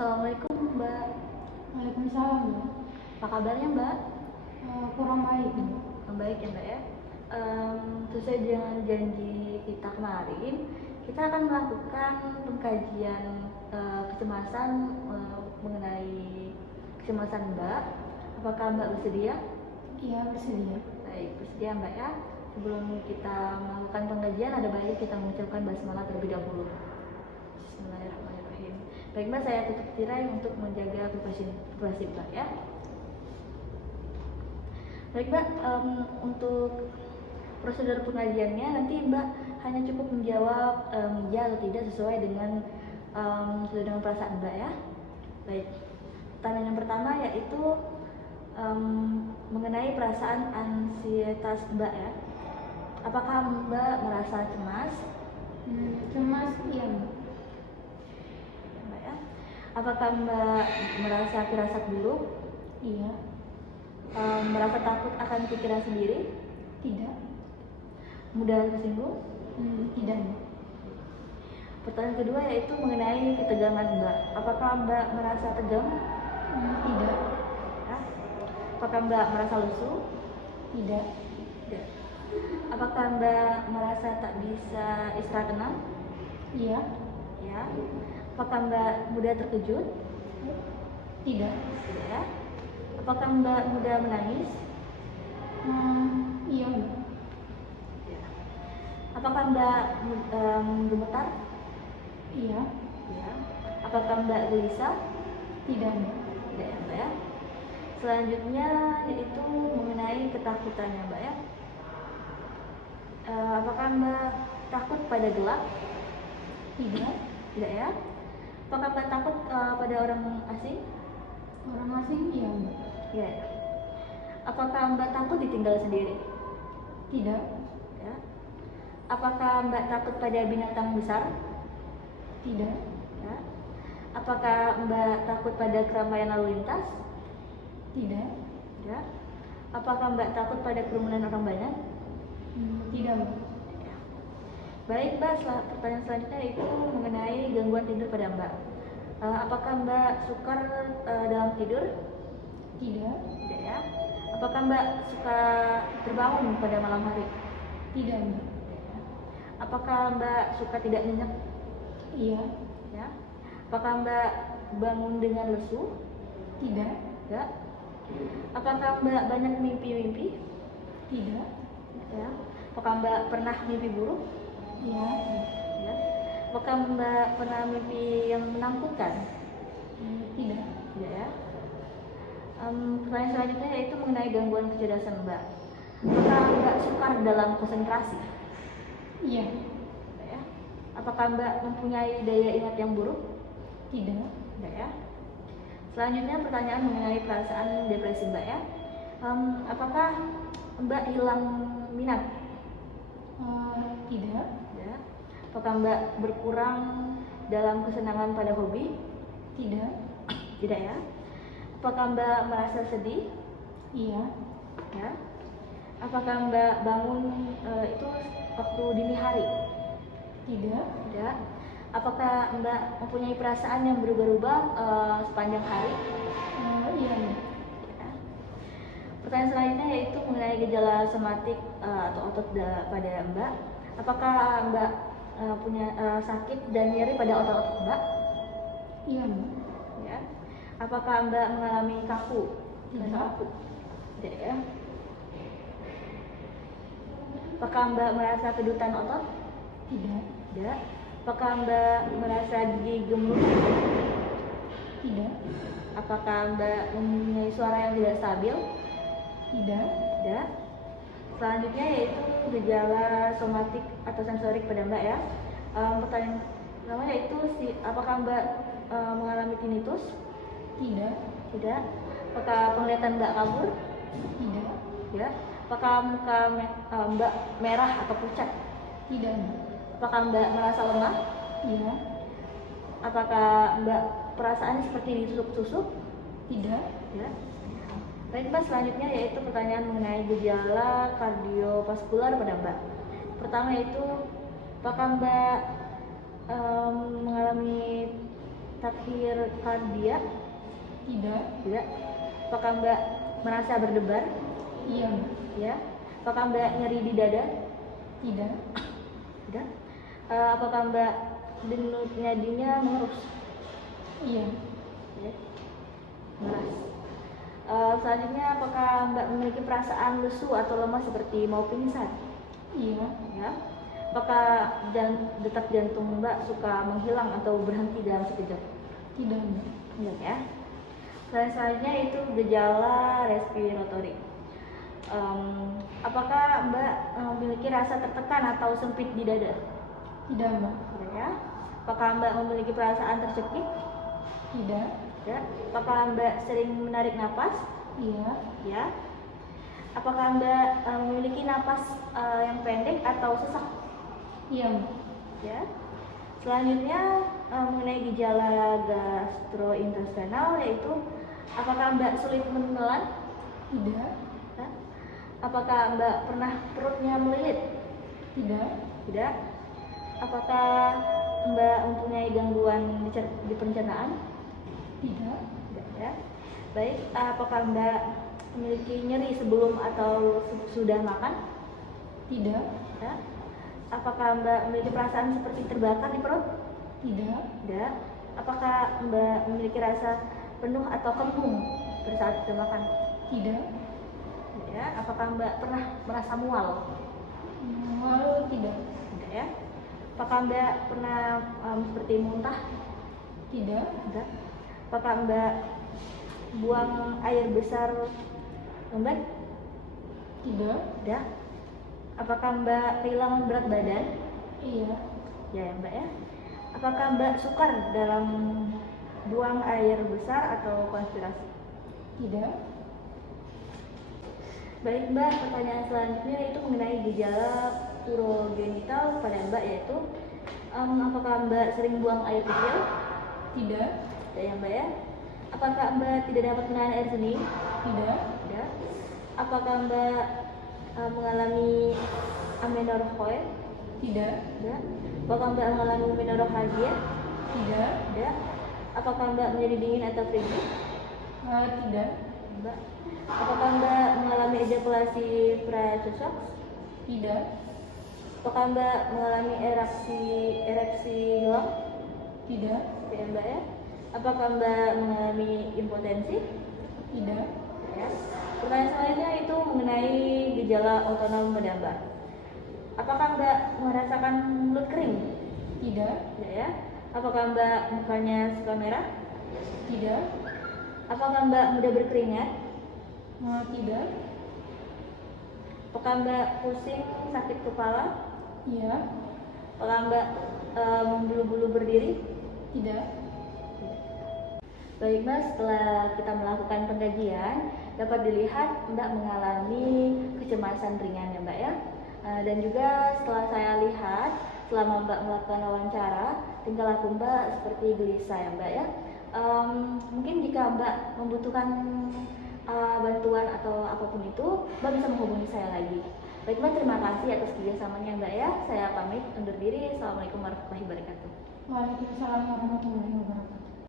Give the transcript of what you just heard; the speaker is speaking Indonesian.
Assalamualaikum Mbak. Waalaikumsalam, Mbak. Apa kabarnya Mbak? Kurang baik. Kurang baik ya Mbak ya. Sesuai dengan janji kita kemarin, kita akan melakukan pengkajian kecemasan mengenai kecemasan Mbak. Apakah Mbak bersedia? Iya, bersedia. Baik, bersedia Mbak ya. Sebelum kita melakukan pengkajian, ada baiknya kita mengucapkan basmalah terlebih dahulu. Bismillahirrahmanirrahim. Baik Mbak, saya tutup tirai untuk menjaga privasi Mbak ya. Baik Mbak, untuk prosedur pengajiannya nanti Mbak hanya cukup menjawab ya atau tidak sesuai dengan perasaan Mbak ya. Baik, pertanyaan yang pertama yaitu mengenai perasaan ansietas Mbak ya. Apakah Mbak merasa cemas? Cemas, iya, Mbak. Mbak ya. Apakah Mbak merasa firasat buruk? Iya. Merasa takut akan pikiran sendiri? Tidak. Mudah tersinggung? Tidak, Mbak. Pertanyaan kedua yaitu mengenai ketegangan Mbak. Apakah Mbak merasa tegang? Tidak. Ya. Apakah Mbak merasa lesu? Tidak. Tidak. Apakah Mbak merasa tak bisa istirahat tenang? Iya. Ya. Apakah Mbak mudah terkejut? Tidak. Tidak ya. Apakah Mbak mudah menangis? Iya, Mbak. Ya. Apakah Mbak gemetar? Iya. Ya. Apakah Mbak gelisah? Tidak, Mbak. Tidak ya Mbak ya. Selanjutnya yaitu mengenai ketakutannya Mbak ya. Apakah Mbak takut pada gelap? Tidak. Tidak ya. Apakah Mbak takut pada orang asing? Orang asing, iya, Mbak. Ya. Apakah Mbak takut ditinggal sendiri? Tidak. Ya. Apakah Mbak takut pada binatang besar? Tidak. Ya. Apakah Mbak takut pada keramaian lalu lintas? Tidak. Ya. Apakah Mbak takut pada kerumunan orang banyak? Tidak, Mbak. Ya. Baik Mbak, pertanyaan selanjutnya itu mengenai gangguan tidur pada Mbak. Apakah Mbak sukar dalam tidur? Tidak. Tidak ya. Apakah Mbak suka terbangun pada malam hari? Tidak, Mbak. Ya. Apakah Mbak suka tidak nyenyak? Iya. Ya. Apakah Mbak bangun dengan lesu? Tidak. Ya. Apakah Mbak banyak mimpi-mimpi? Tidak. Ya. Apakah Mbak pernah mimpi buruk? Iya. Ya. Apakah Mbak pernah mimpi yang menakutkan? Tidak. Tidak ya. Pertanyaan selanjutnya yaitu mengenai gangguan kecerdasan Mbak. Apakah Mbak sukar dalam konsentrasi? Iya. Tidak ya. Apakah Mbak mempunyai daya ingat yang buruk? Tidak. Tidak ya. Selanjutnya pertanyaan mengenai perasaan depresi Mbak ya. Apakah Mbak hilang minat? Tidak. Ya. Apakah Mbak berkurang dalam kesenangan pada hobi? Tidak. Tidak ya. Apakah Mbak merasa sedih? Iya. Ya. Apakah Mbak bangun itu waktu dini hari? Tidak. Tidak. Apakah Mbak mempunyai perasaan yang berubah-ubah sepanjang hari? Iya. Ya. Pertanyaan selanjutnya yaitu mengenai gejala somatik atau otot pada Mbak. Apakah Mbak punya sakit dan nyeri pada otot-otot Mbak? Iya, Mbak. Ya. Apakah Mbak mengalami kaku? Tidak. Kaku. Tidak ya. Apakah Mbak merasa kedutan otot? Tidak. Tidak. Apakah Mbak merasa gigi gemuk? Tidak. Apakah Mbak mempunyai suara yang tidak stabil? Tidak. Tidak. Selanjutnya yaitu gejala somatik atau sensorik pada Mbak ya. Pertanyaan pertama yaitu apakah Mbak mengalami tinnitus? Tidak. Tidak. Apakah penglihatan Mbak kabur? Tidak. Tidak. Apakah muka Mbak merah atau pucat? Tidak, Mbak. Apakah Mbak merasa lemah? Iya. Apakah Mbak perasaannya seperti ditusuk-tusuk? Tidak. Ya. Baik Mbak, selanjutnya yaitu pertanyaan mengenai gejala kardiovaskular pada Mbak. Pertama yaitu apakah Mbak mengalami takikardia? Tidak. Tidak. Apakah Mbak merasa berdebar? Iya, Mbak. Ya. Apakah Mbak nyeri di dada? Tidak. Tidak. Apakah Mbak denyut nadinya mengerus? Iya. Ya. Mengeras. Selanjutnya, apakah Mbak memiliki perasaan lesu atau lemas seperti mau pingsan? Iya. Ya. Apakah detak jantung Mbak suka menghilang atau berhenti dalam sekejap? Tidak, Mbak. Tidak ya. Selanjutnya itu gejala respiratorik. Apakah Mbak memiliki rasa tertekan atau sempit di dada? Tidak, Mbak. Tidak ya. Apakah Mbak memiliki perasaan tercekik? Tidak. Tidak. Apakah Mbak sering menarik napas? Iya. Ya. Apakah Mbak memiliki napas yang pendek atau sesak? Iya, Mbak. Ya. Selanjutnya mengenai gejala gastrointestinal, yaitu apakah Mbak sulit menelan? Tidak. Ya. Apakah Mbak pernah perutnya melilit? Tidak. Tidak. Apakah Mbak mempunyai gangguan di pencernaan? Tidak. Tidak ya. Baik, apakah Mbak memiliki nyeri sebelum atau sudah makan? Tidak. Ya. Apakah Mbak memiliki perasaan seperti terbakar di perut? Tidak. Tidak. Apakah Mbak memiliki rasa penuh atau kembung pada saat sudah makan? Tidak. Ya. Apakah Mbak pernah merasa mual? Mual tidak. Tidak ya. Apakah Mbak pernah seperti muntah? Tidak. Tidak. Apakah Mbak buang air besar lembat? Tidak. Tidak. Apakah Mbak kehilangan berat badan? Iya. Ya, Mbak ya. Apakah Mbak sukar dalam buang air besar atau konspirasi? Tidak. Baik Mbak, pertanyaan selanjutnya itu mengenai gejala urogenital pada Mbak, yaitu apakah Mbak sering buang air kecil? Tidak. Ya Mbak ya. Apakah Mbak tidak dapat menahan air seni? Tidak. Tidak. Apakah Mbak mengalami amenorrhoe? Tidak. Tidak. Apakah Mbak mengalami menorrhagia? Tidak. Tidak. Apakah Mbak menjadi dingin atau frigid? Tidak. Mbak. Apakah Mbak mengalami ejakulasi pracocok? Tidak. Apakah Mbak mengalami ereksi hilang? Tidak. Ya Mbak ya. Apakah Mbak mengalami impotensi? Tidak. Ya. Pertanyaan selanjutnya itu mengenai gejala otonom pada Mbak. Apakah Mbak merasakan mulut kering? Tidak. Ya. Apakah Mbak mukanya suka merah? Tidak. Apakah Mbak mudah berkeringat? Tidak. Apakah Mbak pusing, sakit kepala? Iya. Apakah Mbak bulu-bulu berdiri? Tidak. Baik Mas, setelah kita melakukan pengkajian, dapat dilihat Mbak mengalami kecemasan ringan ya Mbak ya. Dan juga setelah saya lihat, selama Mbak melakukan wawancara, tingkah laku Mbak seperti gelisah ya Mbak ya. Mungkin jika Mbak membutuhkan bantuan atau apapun itu, Mbak bisa menghubungi saya lagi. Baik Mbak, terima kasih atas kerjasamanya Mbak ya. Saya pamit undur diri. Assalamualaikum warahmatullahi wabarakatuh. Waalaikumsalam warahmatullahi wabarakatuh.